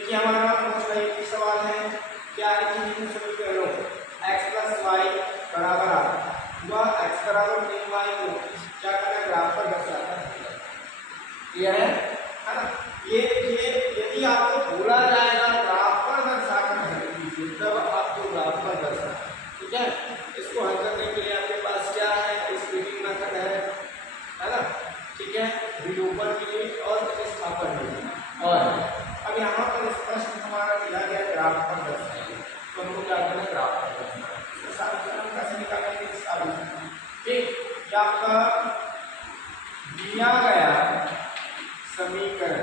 देखिए हमारा most likely सवाल है क्या है कि इन समीकरणों x + y बराबर r व x बराबर 3y को क्या करना ग्राफ पर दर्शाना है। क्लियर है ना। ये देखिए यदि आपको बोला जाएगा ग्राफ पर दर्शाना है तब आपको ग्राफ पर दर्शाना, ठीक है। इसको हल करने के लिए आपके पास क्या है, स्प्लिटिंग मेथड है ना, ठीक है, विलोपन विधि और प्रतिस्थापन विधि। और अब यहाँ पर इस प्रश्न हमारा दिया गया ग्राफ पर दर्शाइए, तो हमको क्या करना है ग्राफ पर दर्शाना। इसका समीकरण कैसे निकालेंगे, ठीक, आपका दिया गया समीकरण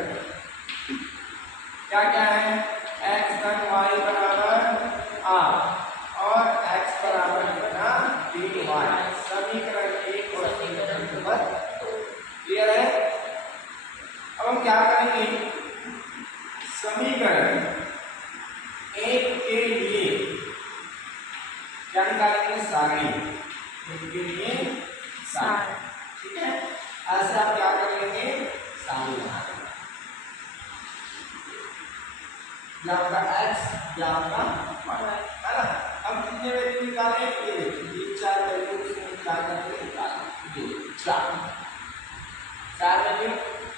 क्या क्या है, x धन y बराबर r और x बराबर बना 3y, समीकरण 1 और समीकरण 2। क्लियर है। अब हम क्या करेंगे, समीकरण 1 के लिए क्या निकालेंगे, सारणी 1 के लिए सारणी, ठीक है। ऐसे आप क्या करेंगे, सारणी बनाएंगे, या आपका x या आपका y, है ना। हम कितने वैल्यू निकाले, ये देखिए 4 वैल्यू उसमें क्या करके निकाले, ये 4 वैल्यू।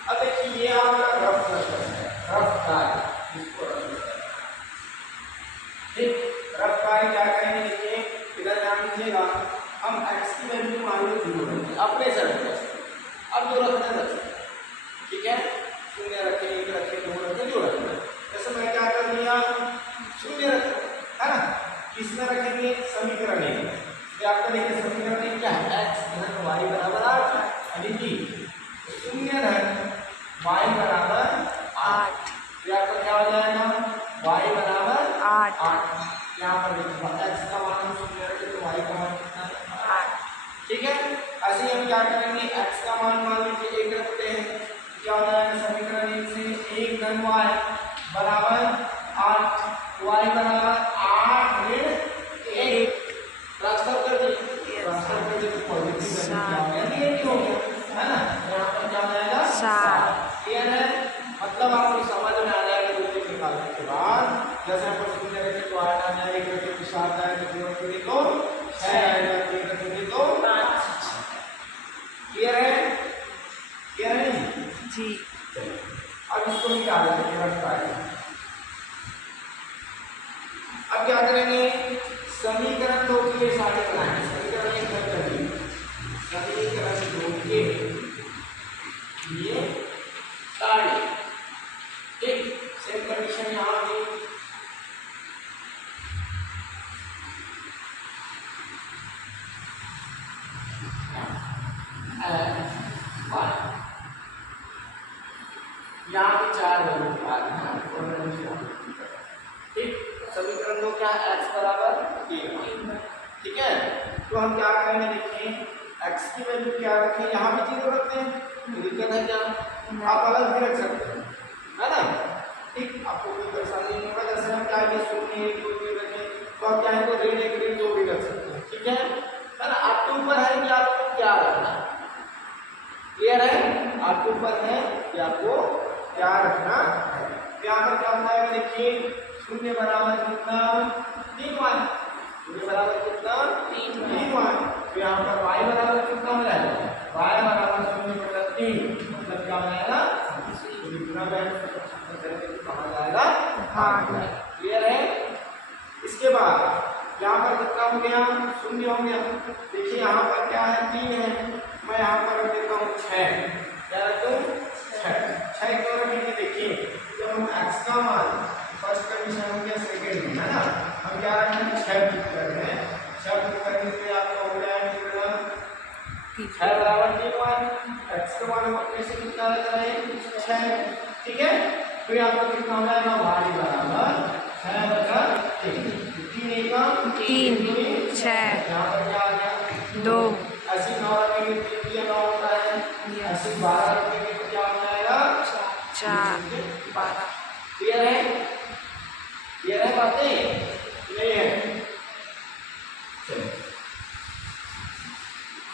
अब देखिए ये आपका रफ सर्कल है, रफ कार्य, इसको ठीक, रफ कार्य क्या करेंगे, देखिए इधर ध्यान दीजिएगा, हम x की वैल्यू मान लो 0 रखेंगे अपने से रखेंगे, अब जो रखना रख सकते, ठीक है, 0 रखें, 1 रखें, 2 रखें, जो रखना। जैसे मैं क्या कर दिया, 0 रखा, है ना, किसमें रखेंगे, समीकरण 1। आपका देखिए समीकरण 1 क्या है, x धन y बराबर 8, यानी कि 0 धन y बराबर 8, तो आपका क्या हो जाएगा, y बराबर 8। यहाँ पर देखो x का मान 0 रखे तो y का मान कितना है, 8, ठीक है। ऐसे ही हम क्या करेंगे, x का मान मान लीजिए 1 रखते हैं, क्या हो जाएगा समीकरण 1 से 1 धन y बराबर 8, y बराबर 8 ऋण 1, ट्रांसफर कर दीजिए, ट्रांसफर कर दीजिए तो पॉजिटिव वैल्यू क्या हो गया, नेगेटिव हो गया, है ना। यहाँ पर क्या हो जाएगा 7। क्लियर है, मतलब आपको समझ में आ जाएगा दूसरे निकालने के बाद। जैसे हम 0 रखे तो 8 आ जाएगा, 1 रखे तो 7 आएगा, 2 रखे तो 6 आएगा, 3 रखे तो 5। क्लियर है, क्लियर है जी। अब इसको निकालेंगे, रखता है। अब क्या करेंगे, समीकरण 2 के लिए सारणी बनाएंगे, समीकरण 1 हल करेंगे, समीकरण 2 के लिए सारणी, ठीक, सेम कंडीशन यहाँ भी, यहाँ पे 4 वैल्यू ठीक, समीकरण 2 क्या है, x बराबर 3, ठीक है। तो हम क्या करेंगे, देखिए x की वैल्यू क्या रखें, यहाँ भी 0 रखते हैं, तो दिक्कत है क्या, आप अलग भी रख सकते हैं, है ना, ठीक, आपको कोई परेशानी नहीं होगा। जैसे हम क्या 0 1 2 3 रखें, तो आप चाहे तो ऋण 1 ऋण 2 भी रख सकते हैं, ठीक है ना। आपके ऊपर है कि आपको क्या रखना है, क्लियर है, आपके ऊपर है कि आपको क्या रखना है। यहाँ पर क्या होता है, देखिए 0 बराबर कितना, 3y, 0 बराबर कितना 3y, तो यहाँ पर y बराबर कितना हो जाएगा, y बराबर 0/3, मतलब क्या हो जाएगा, कितना कहाँ जाएगा, भाग जाएगा। क्लियर है। इसके बाद यहाँ पर कितना हो गया, 0 हो गया। देखिए यहाँ पर क्या है, 3 है, मैं यहाँ पर रख देता हूँ 6, क्या रखूँ 6 क्यों रखेंगे, देखिए जब हम x का मान फर्स्ट कंडीशन हो गया, सेकंड में, है ना, हम क्या रखेंगे 6 फिक्स कर रहे हैं, 6 फिक्स करने पे आपका हो जाएगा 6 बराबर 3y, x का मान हम अपने से कितना रख रहे हैं 6, ठीक है। फिर आपका कितना हो जाएगा, y बराबर 6/3, 3 का 3 6, यहाँ पर क्या आ गया 2, ऐसे 9 रखेंगे 3 9 होता है, ऐसे 12 रखेंगे तो क्या हो जाएगा 4 12। क्लियर है, क्लियर है बातें, नहीं है।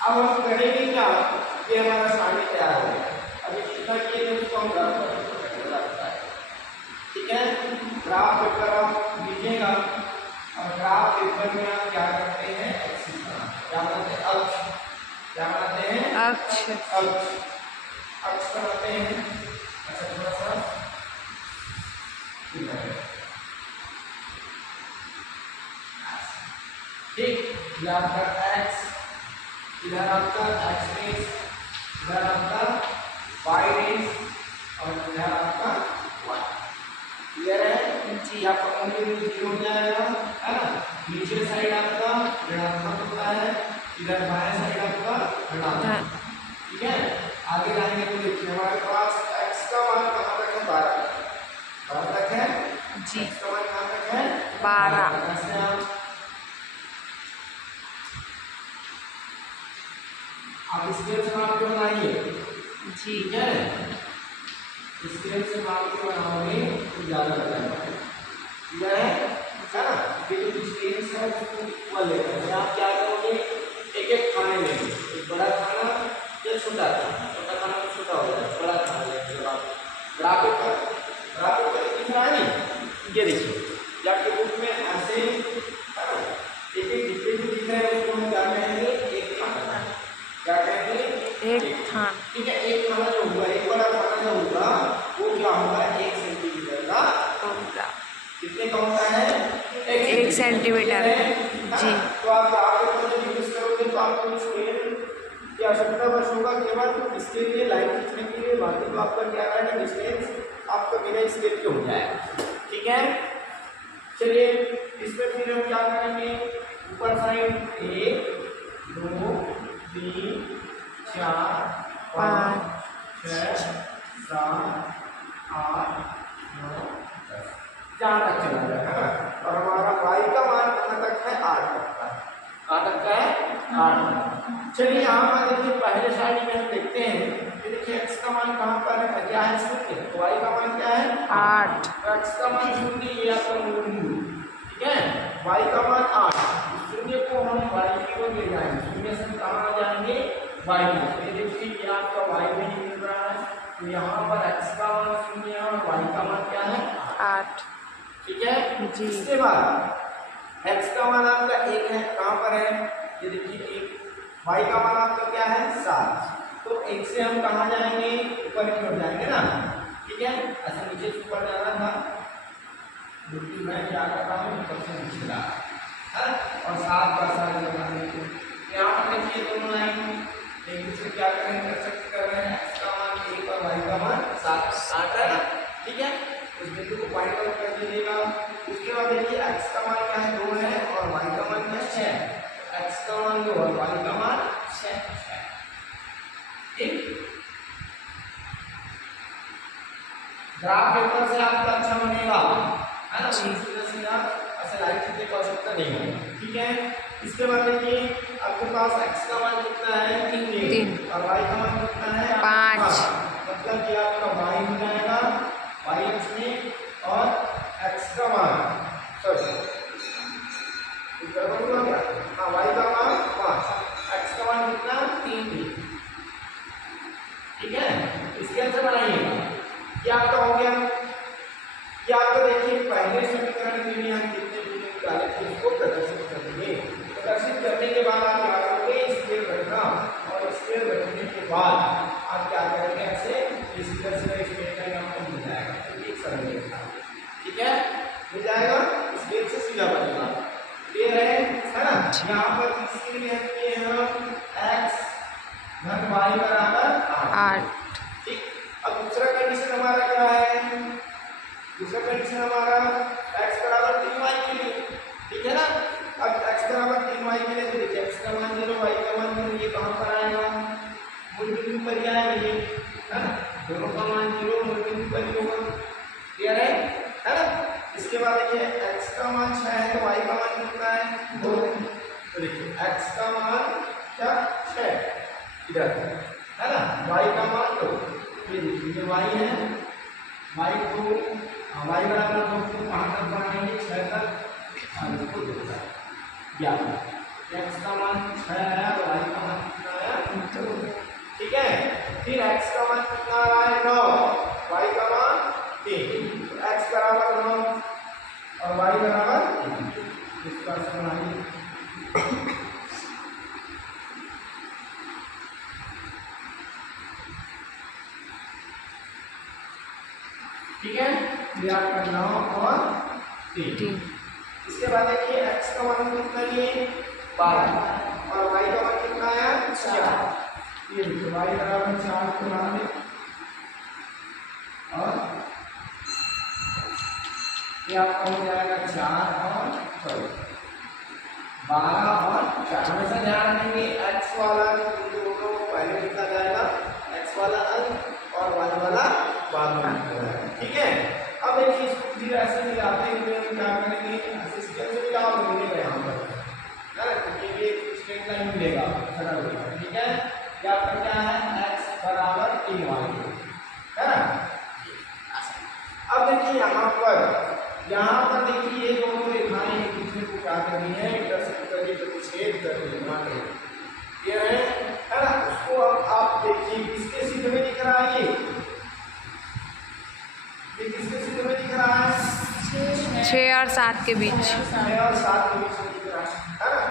अब हम करेंगे क्या, ये हमारा सारणी तैयार हो गया, अभी कितना किए उसको हम रख, ठीक है। ग्राफ पेपर आप लीजिएगा और ग्राफ पेपर में आप क्या करते हैं, एक्सिस बनाते हैं, क्या बनाते हैं, अक्ष, क्या बनाते हैं, अक्ष, अक्ष बनाते हैं। अच्छा थोड़ा सा ठीक, ये आपका एक्स, इधर आपका एक्स डेज, इधर आपका वाई डेज और इधर आपका वाई। क्लियर है जी? आपका ओनली जीरो हो जाएगा, है ना। नीचे साइड आपका ऋणात्मक होता है, इधर बाएं साइड आपका ऋणात्मक, ठीक है। आगे जाएंगे तो देखिए हमारे पास x का मान कहाँ तक है, 12 तक है जी। x का मान कहाँ तक है, 12। ऐसे आप स्केल से माप के बनाइए जी, ठीक है। स्केल से माप के बनाओगे तो ज्यादा लगेगा, ठीक है ना। ये जो डिस्टेंस है उसको इक्वल लेना है। आप क्या करोगे, एक एक खाने लेंगे, एक बड़ा खाना या छोटा खाना, छोटा खाना तो छोटा हो जाएगा, बड़ा खाना लेंगे। जब आप ग्राफ पेपर दिख रहा है नहीं, ये देखिए ये आपके बुक में ऐसे है ना, एक एक डिब्बे जो दिख रहे हैं उसको हम क्या कहेंगे, एक खाना, क्या कहेंगे, एक थान, ठीक है। एक खाना जो होगा, एक बड़ा खाना जो होगा वो क्या होगा, 1 सेंटीमीटर का होगा। कितने का होता है, 1 सेंटीमीटर जी। तो आप ग्राफ जब यूज करोगे तो आपको स्केल की आवश्यकता बस होगा केवल इसके लिए, लाइन खींचने के लिए। बाकी तो आपका क्या है, डिस्टेंस आपका बिना स्केल के हो जाएगा, ठीक है। चलिए इसमें फिर हम क्या करेंगे, ऊपर साइड 1 2 3 4 5 6 7 8 9 10 जहाँ तक चला जाएगा। और हमारा y का मान कहाँ तक है, 8 तक का, कहाँ तक का है, 8 तक। चलिए यहाँ पर देखिए पहले साइड में हम देखते हैं, ये देखिए x का मान कहाँ पर है, क्या है, 0, तो y का मान क्या है, 8। तो x का मान 0, ये आपका मूल, ठीक है। y का मान 8, 0 को हम y की ओर ले जाएंगे, 0 से हम कहाँ आ जाएंगे, y में। तो ये देखिए ये आपका y में ही मिल रहा है, तो यहाँ पर x का मान 0 है और y का मान क्या है, 8, ठीक है जी। इसके बाद x का मान आपका 1 है, कहाँ पर है, ये देखिए 1, y का मान आपका क्या है, 7, तो 1 से हम कहाँ जाएंगे, ऊपर की ओर जाएंगे ना, ठीक है। ऐसे नीचे से ऊपर जाना था, क्योंकि मैं क्या कर रहा हूँ, ऊपर से नीचे जा रहा है, और 7 का 7 लगाने को यहाँ पर देखिए दोनों लाइन एक दूसरे क्या करेंगे, इंटरसेक्ट कर रहे हैं, x का मान 1 और y का मान 7 है ना, ठीक है। उस बिंदु को पॉइंट आउट कर दीजिएगा। उसके बाद देखिए x का मान क्या है, 2 है और y का मान क्या है, 6 है। x का मान 2 और y का मान 6 है, ठीक। ग्राफ पेपर से आपका अच्छा बनेगा, है ना, सीधा ऐसे लाइन खींचने की आवश्यकता नहीं है, ठीक है। इसके बाद देखिए आपके पास x का मान कितना है, 3 और y का मान कितना है, 5, मतलब कि आपका y हो जाएगा y अक्ष में, और x का मान सॉरी गड़बड़ हुआ क्या, हाँ y का मान 5, x का मान कितना, 3, ठीक है। इसके अंदर बनाइएगा, ये आपका हो गया। ये आपको देखिए पहले समीकरण के लिए हम कितने दूरी निकाले थे उसको प्रदर्शित करेंगे। प्रदर्शित करने के बाद आप क्या करोगे, स्केल रखना, और स्केल रखने के बाद आप क्या करेंगे, ऐसे इस तरह से स्केल लाइन आपको मिल जाएगा, एक सरल रेखा, ठीक है, मिल जाएगा, स्केल से सीधा बनेगा। क्लियर है ना। यहाँ पर इसके लिए हम किए हम x घन y बराबर 8, ठीक। अब दूसरा कंडीशन हमारा क्या है, दूसरा कंडीशन हमारा x बराबर 3y के लिए, ठीक है ना। अब x बराबर 3y के लिए तो देखिए x का मान 0, y का मान 0, ये कहाँ पर आएगा, मूल बिंदु पर ही आएगा, ये है ना, दोनों का मान 0 मूल बिंदु पर ही होगा। क्लियर है ना। इसके बाद देखिए x का मान 6 है तो y का मान कितना है, 2, तो देखिए x का मान क्या, 6 इधर, है ना, y का मान 2, ये देखिए y है, y 2, y बराबर 2 को कहाँ तक बढ़ाएंगे, 6 तक, और इसको 2 तक, या x का मान 6 है और y का मान कितना है, 2, ठीक है। फिर x का मान कितना आ रहा है, 9, y का मान 3, तो x बराबर 9, और y बराबर इसका समानी। ठीक है, ये आपका 9 और 3। इसके बाद देखिए x का मान कितना लिए 12 और y का मान कितना आया 4। ये देखिए y बराबर 4 को मान लें और ये आपका हो जाएगा 4 और 12 और 4। हमेशा ध्यान रखेंगे x वाला दोनों को पहले लिखा जाएगा, x वाला अंक और y वाला बाद में लिखा जाएगा। ठीक है, अब देखिए इसको फिर ऐसे मिलाते हुए क्या करेंगे, असिस्टेंट से मिलाओ मिलेगा यहाँ पर है ना, क्योंकि ये स्ट्रेट लाइन मिलेगा खड़ा होगा। ठीक है, क्या आपका क्या है x बराबर 3y है ना। अब देखिए यहाँ पर देखिए ये दोनों रेखाएं एक दूसरे को क्या करनी है, इंटरसेक्ट करके प्रतिच्छेद करनी है, ये है ना। उसको अब आप देखिए किसके सिद्ध में दिख रहा है, ये किसके सिद्ध में दिख रहा है 6 और 7 के बीच। 6 और 7 के बीच में दिख रहा है ना।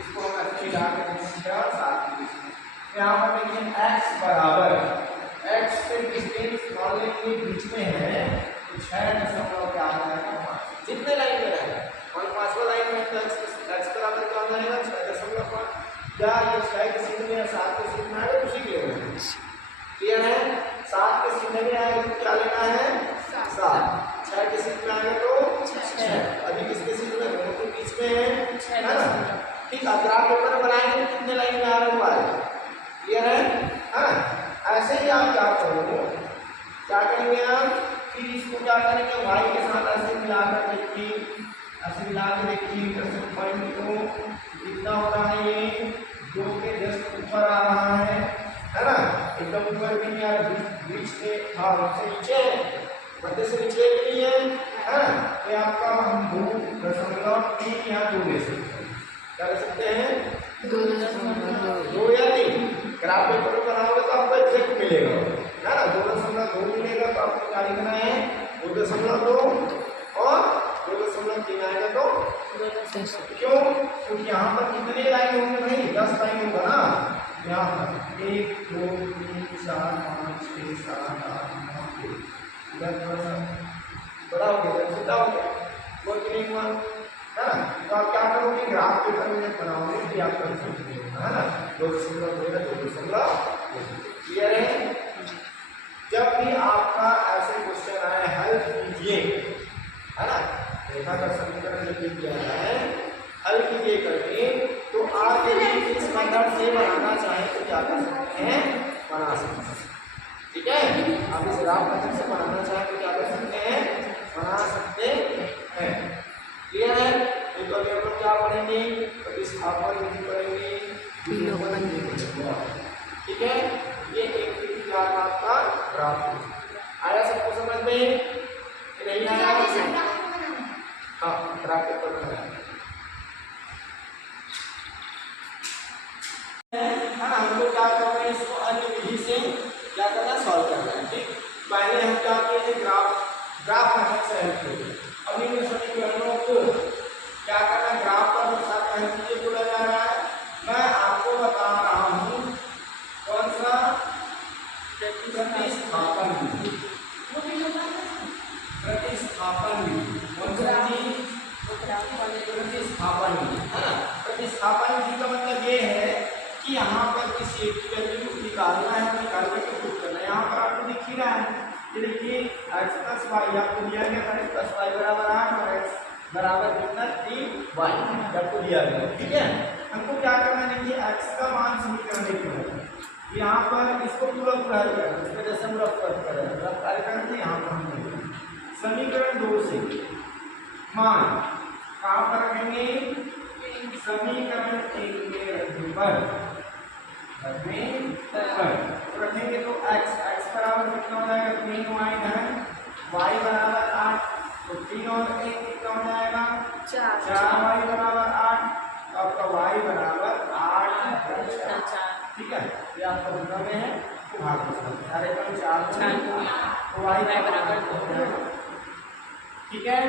इसको हम अच्छी डाल के 6 और 7 के बीच में। यहाँ पर देखिए x बराबर x से डिस्टेंस मान लेंगे बीच में है तो 6.5 क्या आ जाएगा, जितने लाइन में रहेगा और 5वां लाइन में तो x बराबर क्या हो जाएगा 6.5 या ये 6 के सीधे में या 7 के सीधे में आएगा उसी के लिए क्लियर है। 7 के सीधे में आएगा तो क्या लेना है 7, 6 के सीधे में आएगा तो 6, अभी किसके सीधे में दोनों के बीच में है ना। ठीक, अब ग्राफ पेपर बनाएंगे तो कितने लाइन में आ रहा है क्लियर है ना। ऐसे ही आप क्या करोगे, क्या करेंगे आप, फिर इसको क्या करेंगे y के साथ ऐसे मिलाकर देखिए, ऐसे मिला के देखिए इंटरसेक्ट पॉइंट को कितना हो रहा है, ये 2 के जस्ट ऊपर आ रहा है ना, एकदम ऊपर भी नहीं आ रहा, बीच के हाँ उससे नीचे मध्य से नीचे भी नहीं है ना। तो आपका हम 2.3 या 2 ले सकते हैं, क्या कर सकते हैं 2 या 3। ग्राफ पेपर बनाओगे तो आपको एग्जैक्ट मिलेगा है ना, 2.2 मिलेगा तो आपको क्या लिखना है 2.2 और 2.3 आएगा तो 10। क्यों, क्योंकि यहाँ पर कितने लाइन होंगे भाई 10 लाइन होगा ना। यहाँ पर 1 2 3 4 5 6 7 8 9 10 बड़ा हो गया, छोटा हो गया, वो नहीं हुआ है ना। तो आप क्या करोगे ग्राफ पेपर में बनाओगे कि आप कर सकते हो है ना, 2.2 क्लियर है। जब भी आपका ऐसे क्वेश्चन आए हल कीजिए है ना, रेखा का समीकरण जब दिया है हल कीजिए करके, तो आप यदि इस मेथड से बनाना चाहें तो क्या कर सकते हैं, बना सकते हैं। ठीक है, आप इस ग्राफ मेथड से बनाना चाहें तो क्या कर सकते हैं, बना सकते हैं। क्लियर है। तो अभी हम लोग क्या पढ़ेंगे, प्रतिस्थापन विधि पढ़ेंगे, ठीक है। ये एक विधि का आपका ग्राफ आया, सबको समझ में नहीं आया, हाँ ग्राफ पेपर बनाया है ना। हम लोग क्या कर रहे हैं, इसको अन्य विधि से क्या करना, सॉल्व करना है। ठीक, पहले हम क्या किए थे ग्राफ मेथड से हेल्प किए, अब इन समीकरणों को क्या करना, ग्राफ पर दर्शाकर हेल्प कीजिए बोला जा रहा है। मैं आपको बता रहा हूँ कौन सा, प्रतिस्थापन विधि, प्रतिस्थापन विधि कौन सा विधि, प्रतिस्थापन विधि है ना। प्रतिस्थापन विधि का मतलब ये है कि यहाँ पर किसी एक की वैल्यू निकालना है, निकालने के प्रूफ करना है। यहाँ पर आपको दिख ही रहा है, ये देखिए x प्लस वाई आपको दिया गया था, x प्लस वाई बराबर 8 और x बराबर कितना 3y आपको दिया गया। ठीक है, हमको क्या करना है, देखिए x का मान समीकरण लिखना है, यहाँ पर इसको पूरा हल करना है, इसमें दशमलव रफ करना है। यहाँ पर हम समीकरण 2 से मान कहाँ पर रखेंगे, समीकरण 1 में रखने पर रखेंगे तो x बराबर कितना हो जाएगा 3y धन y बराबर 8, तो 3 और 1 कितना हो जाएगा 4y बराबर 8, आपका y बराबर 8। ठीक है, ये आपका दूसरा में है, सारे पर 4 तो y बराबर। ठीक है,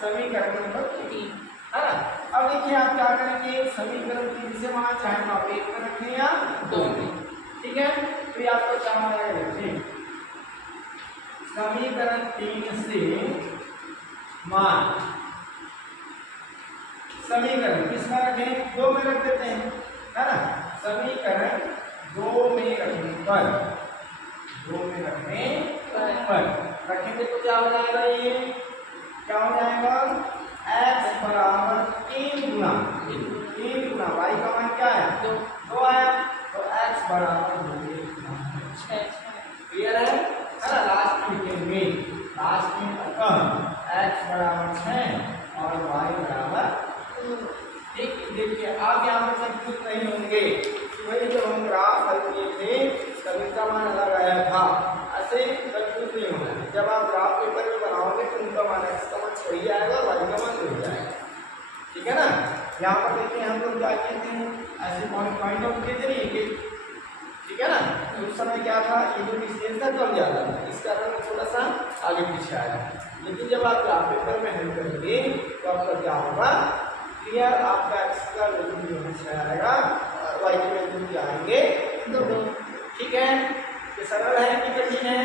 समीकरण नंबर 3 है ना। अब देखिए आप क्या करेंगे, समीकरण 3 से वहां चाहे तो आप 1 में रखें या 2 में, ठीक है। तो ये आपको क्या माना है, देखिए समीकरण 3 से मान समीकरण किसमें रखें, 2 में रख देते हैं, है ना। समीकरण 2 में रखने पर, 2 में रखने पर रखेंगे तो क्या हो जाएगा, ये क्या हो जाएगा, x बराबर 3 गुना y का मान क्या है, 2 आया, तो x बराबर 2 क्लियर है ना। लास्ट में लिखेंगे, लास्ट में x बराबर 6 और y बराबर, ठीक। देखिए आप यहाँ पर कंफ्यूज नहीं होंगे, वही जब हम ग्राफ हल किए थे तभी का मान अलग आया था, ऐसे कंफ्यूज नहीं होना है। जब आप ग्राफ पेपर में बनाओगे तो उनका मान x का मान सही आएगा और y का मान सही आएगा, ठीक है ना। यहाँ पर देखिए हम लोग क्या किए थे, ऐसे पॉइंट आउट किए थे नहीं, ठीक है ना। तो उस समय क्या था, ये जो डिस्टेंस था कम ज्यादा था, इस कारण थोड़ा सा आगे पीछे आया। लेकिन जब आप ग्राफ पेपर में हल करेंगे तो आपका क्या होगा, क्लियर, आपका x का वैल्यू जो है आएगा और y की वैल्यू क्या आएंगे, 2, ठीक है। ये सरल है कि कठिन है,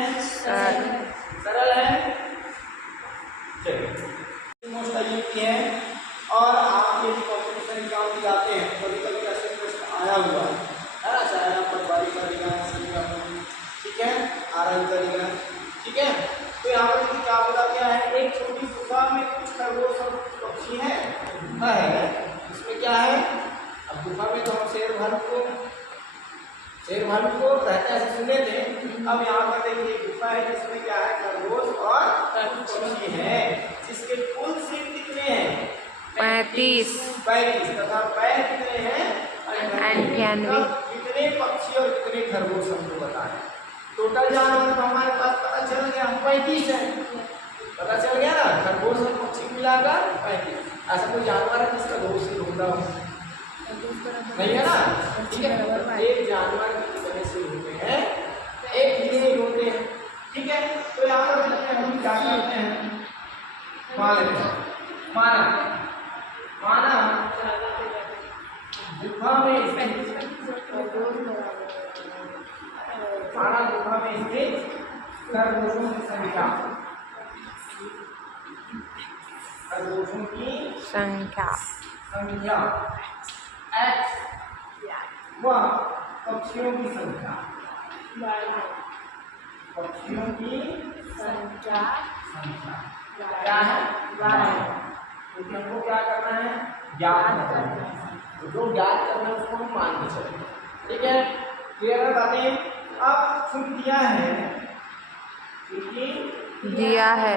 सरल है। चलिए मोस्ट आईएमपी है, और आप यदि कॉम्पिटिशन एग्जाम में जाते हैं कभी कभी ऐसे प्रश्न आया हुआ है ना, चाहे आप पटवारी करेगा, ठीक है, आरएल करेगा, ठीक है। तो यहाँ पर देखिए क्या बोला गया है, एक छोटी गुफा में कुछ खरगोश और कुछ पक्षी है, इसमें क्या है, अब गुफा में तो हम शेर भालू को रहते ऐसे सुने थे। अब यहाँ पर देखिए गुफा है जिसमें क्या है, खरगोश और पक्षी है, जिसके कुल सीट कितने हैं, 35 तथा पैर कितने हैं, 98। कितने पक्षी और कितने खरगोश हमको बताएं। टोटल जानवर तो हमारे पास पता चल गया, हम 35 है, पता चल गया ना, खरगोश और पक्षी मिलाकर 35। ऐसा कोई जानवर है जिसका 2 सिर होता हो, नहीं है ना, ठीक है। एक जानवर कितने सिर होते हैं, एक ही नहीं होते हैं, ठीक है। तो यहाँ पर हम क्या करते हैं, माना गुफा में स्थित खरगोशों की संख्या, खरगोशों की संख्या x व पक्षियों की संख्या, पक्षियों की संख्या क्या है, क्योंकि हमको क्या करना है, ज्ञात करना है। तो जो ज्ञात करना है उसको हम मान के चलें, ठीक है। क्लियर है बातें। अब सुन दिया है, दिया है,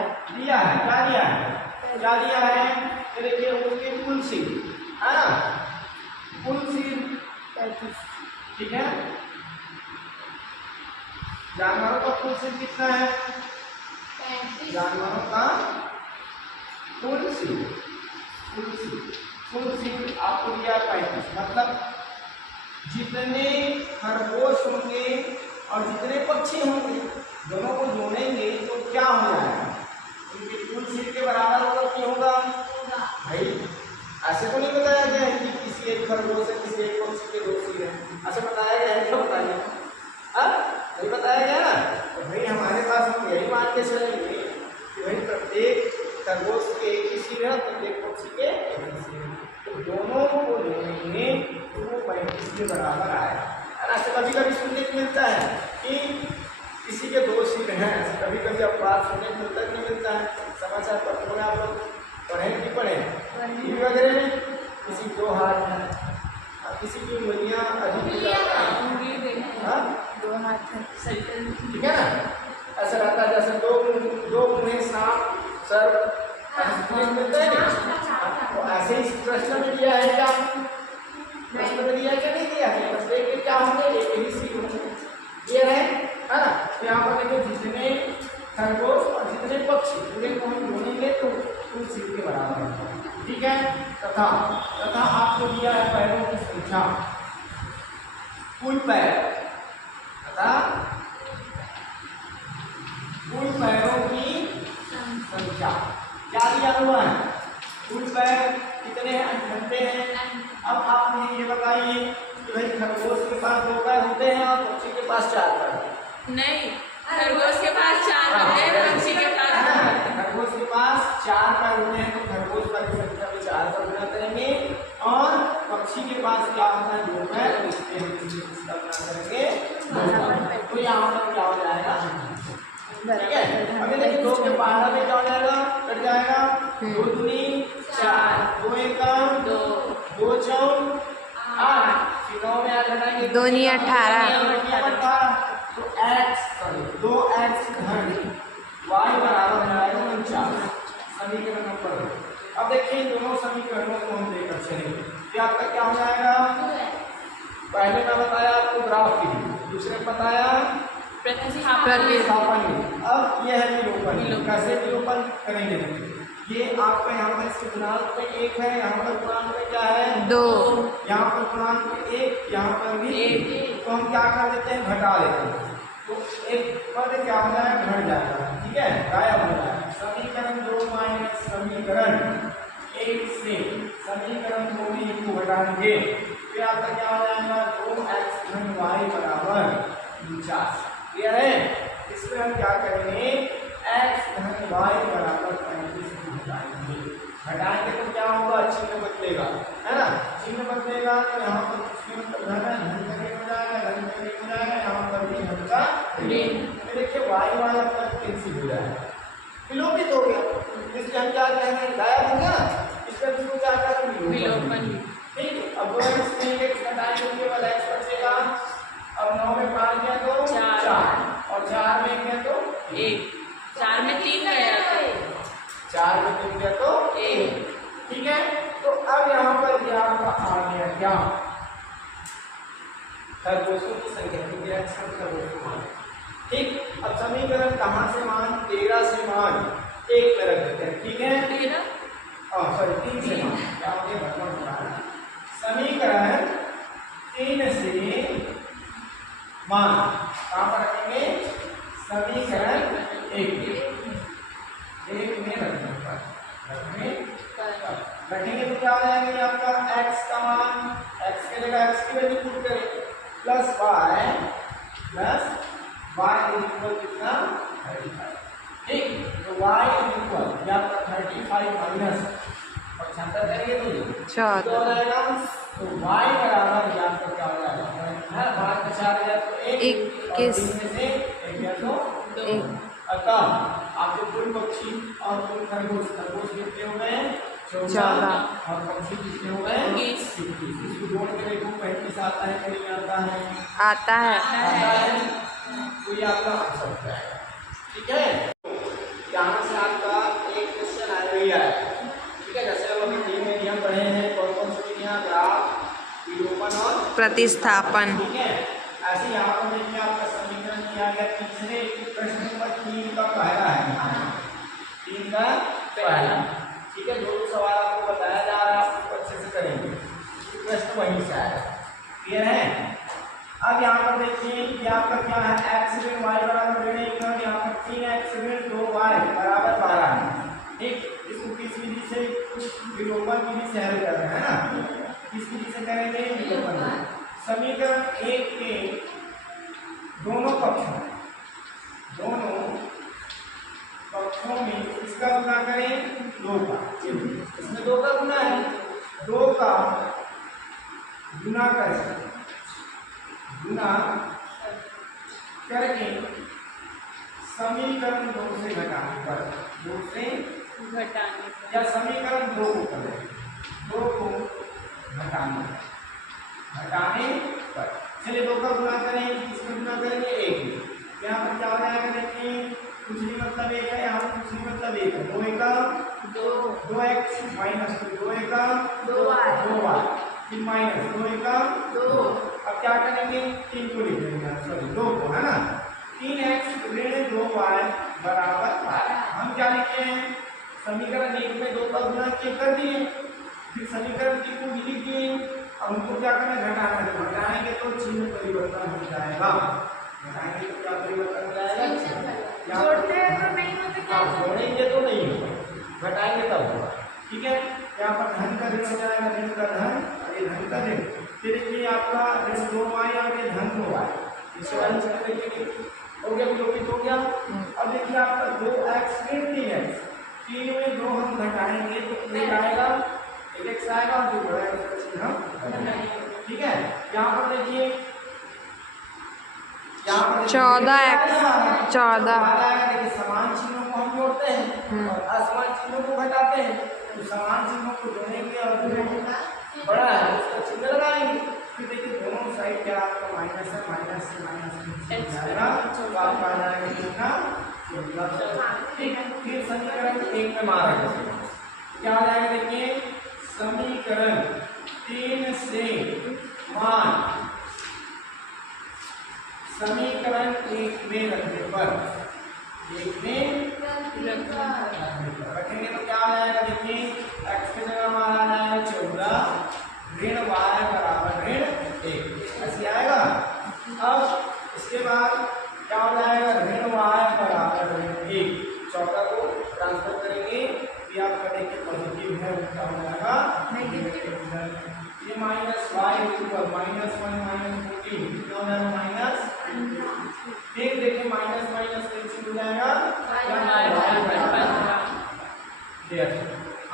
क्या दिया है, तो देखिए उसके कुल सीट है ना, कुल सीट 35, ठीक है। जानवरों का कुल सीट कितना है, 35, जानवरों का कुल सीट आपको दिया 35, मतलब जितने खरगोश होंगे और जितने पक्षी होंगे दोनों को जोड़ेंगे तो क्या हो जाएगा, उनकी कुल सीट के बराबर होगा कि होगा भाई। ऐसे तो नहीं बताया गया है कि किसी एक खरगोश है किसी एक पक्षी के 2 सिर हैं, ऐसे बताया गया है, क्या बताइए, नहीं बताया गया ना। तो भाई हमारे पास हम यही मान के चलेंगे कि भाई प्रत्येक खरगोश के एक ही सिर है, प्रत्येक पक्षी के एक ही सिर है, तो दोनों को जोड़ेंगे तो वो 35 के बराबर आएगा। ऐसे कभी कभी सुनने को मिलता है कि किसी के 2 सिर हैं, कभी कभी अब बात सुनने को मिलता नहीं मिलता है, समाचार पत्रों में आप लोग पढ़े कि पढ़े, टीवी वगैरह में, किसी 2 हाथ हैं, किसी की उंगलियां अधिक हो जाता है, 2 हाथ है, ठीक है ना। ऐसा रहता है जैसे 2 मुँह सांप सर्प मिलता है ना, तो ऐसे ही प्रश्न में दिया है, क्या प्रश्न में दिया क्या नहीं दिया है, बस एक क्या होंगे, एक ही सीट होंगे, ये है ना। तो यहाँ पर देखिए जितने खरगोश और जितने पक्षी पूरे को हम जोड़ेंगे तो कुल सीट के बराबर है, ठीक है। तथा आपको दिया है पैरों की संख्या, कुल पैर तथा कुल पैरों की संख्या, क्या दिया हुआ है? फुल बैग कितने घंटे हैं? अब आप मुझे ये बताइए कि भाई खरगोश के पास 2 पैर होते हैं और पक्षी के पास 4 पैर होते हैं। नहीं, खरगोश के पास 4 होते हैं, पक्षी के पास 2 होते हैं। खरगोश के पास 4 पैर होते हैं तो खरगोश पैर की संख्या में 4 का गुणा करेंगे और पक्षी के पास क्या होता है? 2 पैर, तो इसलिए हम इसका गुणा करेंगे 2 तो यहाँ पर क्या हो जाएगा? ठीक है। अभी देखिए 2 के पहाड़ा में क्या हो जाएगा? कट जाएगा। 2 दूनी 4, 2 एकम 2, 2 चौक 8, 9 में 8 घटाएंगे 2 नी 18, तो x घन y बराबर हो जाएगा 49। समीकरण नंबर 2। अब देखिए इन दोनों समीकरणों को हम लेकर चलेंगे। ये आपका क्या हो जाएगा? पहले मैं बताया आपको ग्राफ की, दूसरे बताया प्रतिस्थापन। अब यह है विलोपन। कैसे विलोपन करेंगे? ये आपका यहाँ पर इसके गुणांक पे 1 है, यहाँ पर गुणांक पे क्या है? 2, यहाँ पर गुणांक पे 1, यहाँ पर भी 1, तो हम क्या कर देते हैं? घटा देते हैं। तो एक पद क्या हो जाएगा? घट जाएगा। ठीक है, गायब हो जाएगा। समीकरण 2 माइनस समीकरण 1 से समीकरण 2 में 1 को घटाएंगे फिर आपका क्या हो जाएगा? 2x घन y बराबर 49। क्लियर है? इसमें हम क्या करेंगे? x घन y बराबर 35 को घटाएंगे। घटाएंगे तो क्या होगा? चिन्ह बदलेगा, है ना? चिन्ह बदलेगा तो यहाँ पर घन हो जाएगा, यहाँ पर भी घन का ऋण। देखिए y वाला पद कैंसिल हो जाएगा, विलोपित हो गया। इसलिए हम क्या करेंगे? गायब हो गया। इसका बिल्कुल क्या करेंगे? विलोपन। ठीक है। अब 2x में 1 घटाएंगे केवल x बचेगा। अब 9 में 5 गया तो 4 और 4 में गया तो 1, 4 में 3 गया तो 4 में 3 गया तो 1। ठीक है। तो अब यहाँ पर क्या आपका आ गया? क्या खरगोशों की संख्या क्योंकि खरगोश। ठीक। अब समीकरण कहाँ से मान? 13 से मान 1 में रख देते हैं। ठीक है। सॉरी 3 से मान क्या हो गया? भगवान समीकरण 3 से मान कहाँ पर रखेंगे? समीकरण 1 में रखेंगे तो क्या हो जाएगा? ये आपका x का मान, x के जगह x की वैल्यू पुट करें प्लस y इक्वल कितना? 35। ठीक। तो y इक्वल ये आपका 35 माइनस 75 करेंगे तो 14 हो जाएगा। तो y बराबर ये आपका क्या हो जाएगा? है 5 का 4 है तो 21 में से 1 तो 2। अतः आपके कुल पक्षी और कुल खरगोश कितने हो गए? 14 और पक्षी कितने हो गए? 21। इसको जोड़ के देखो 35 आता है कि नहीं आता है? आता है। तो ये आपका आंसर हो जाएगा। ठीक है। यहाँ से आपका एक क्वेश्चन आ गया है। ठीक है। जैसे हम अभी 3 में नियम पढ़े हैं, कौन से विधियाँ? ग्राफ, विलोपन और प्रतिस्थापन। ठीक है। ऐसे यहाँ पर देखिए आपका समीकरण किया गया। तीसरे प्रश्न नंबर 3 का पहला है, 3 का पहला। ठीक है। जो सवाल आपको बताया जा रहा है उसको अच्छे से करेंगे, प्रश्न वहीं से आएगा। क्लियर है? अब यहाँ पर देखिए ये आपका क्या है? x ऋण y बराबर ऋण 1, यहाँ पर 3x ऋण 2y बराबर 12 है। ठीक। इसको किस विधि से? विलोपन विधि से हल कर रहे हैं ना। किस विधि से करेंगे? विलोपन। समीकरण 1 के दोनों पक्षों में इसका गुना करें 2 का। इसमें 2 का गुना है, 2 का गुना करें, गुना करके समीकरण 2 से घटाने पर, 2 से घटाने या समीकरण 2 को करें, 2 को घटाने पर। चलिए 2 का गुना करें, इसमें गुना करेंगे 1। यहाँ पर क्या हो जाएगा? देखिए कुछ भी मतलब 1 है, यहाँ पर कुछ भी मतलब 1 है। 2 एकम 2x माइनस 2 एकम 2y फिर माइनस 2 एकम 2। अब क्या करेंगे? 3 को लिख देंगे, सॉरी 2 को, है ना। 3x ऋण 2y बराबर 12। हम क्या लिखे हैं? समीकरण 1 में 2 का गुना कर दिए, फिर समीकरण 3 को लिख दिए। अब उनको क्या करना? घटाना है। घटाएंगे तो चिन्ह परिवर्तन हो जाएगा। घटाएंगे तो क्या परिवर्तन हो जाएगा? जोड़ते हैं तो नहीं होता, क्या जोड़ेंगे तो नहीं होगा। घटाएंगे तब होगा। ठीक है, यहाँ पर धन का ऋण हो जाएगा, ऋण का धन और ये धन का ऋण, फिर ये आपका ऋण 2y और ये धन 2y, इसे वाले से देखेंगे हो गया, विलोपित हो गया। अब देखिए आपका 2x ऋण 3x, 3 में 2 हम घटाएंगे तो कितना आएगा, 1x आएगा और जो बड़ा है उसका चिन्ह हम घटाएंगे। ठीक है, यहाँ पर देखिए, यहाँ पर 14x 14 देखिए समान चिन्हों को हम जोड़ते हैं और असमान चिन्हों को घटाते हैं, तो समान चिन्हों को जोड़ेंगे और जो बड़ा है उसका चिन्ह लगाएंगे। फिर देखिए दोनों साइड क्या आपका माइनस है, माइनस से माइनस जाएगा तो आपका आ जाएगा कितना, 14। ठीक है, फिर समीकरण 1 में मारा जाएगा, क्या आ जाएगा देखिए, समीकरण 3 से मान समीकरण 1 में रखने पर, 1 में रखेंगे तो क्या आ जाएगा देखिए, x की जगह हमारा आ जाएगा 14 ऋण y बराबर ऋण 1, ऐसे आएगा। अब इसके बाद क्या हो जाएगा, ऋण y बराबर ऋण 1, 14 को ट्रांसफर करेंगे, ये आपका देखिए पॉजिटिव है, उल्टा हो जाएगा नेगेटिव। ये माइनस y ऊपर -1 -14 कितना हो जाएगा, माइनस। फिर देखिए माइनस माइनस कैंसिल हो जाएगा,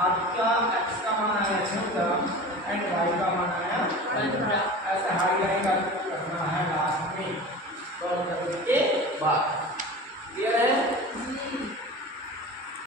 आपका x का मान आया 14 एंड y का मान आया 15, ऐसा हाई लाइन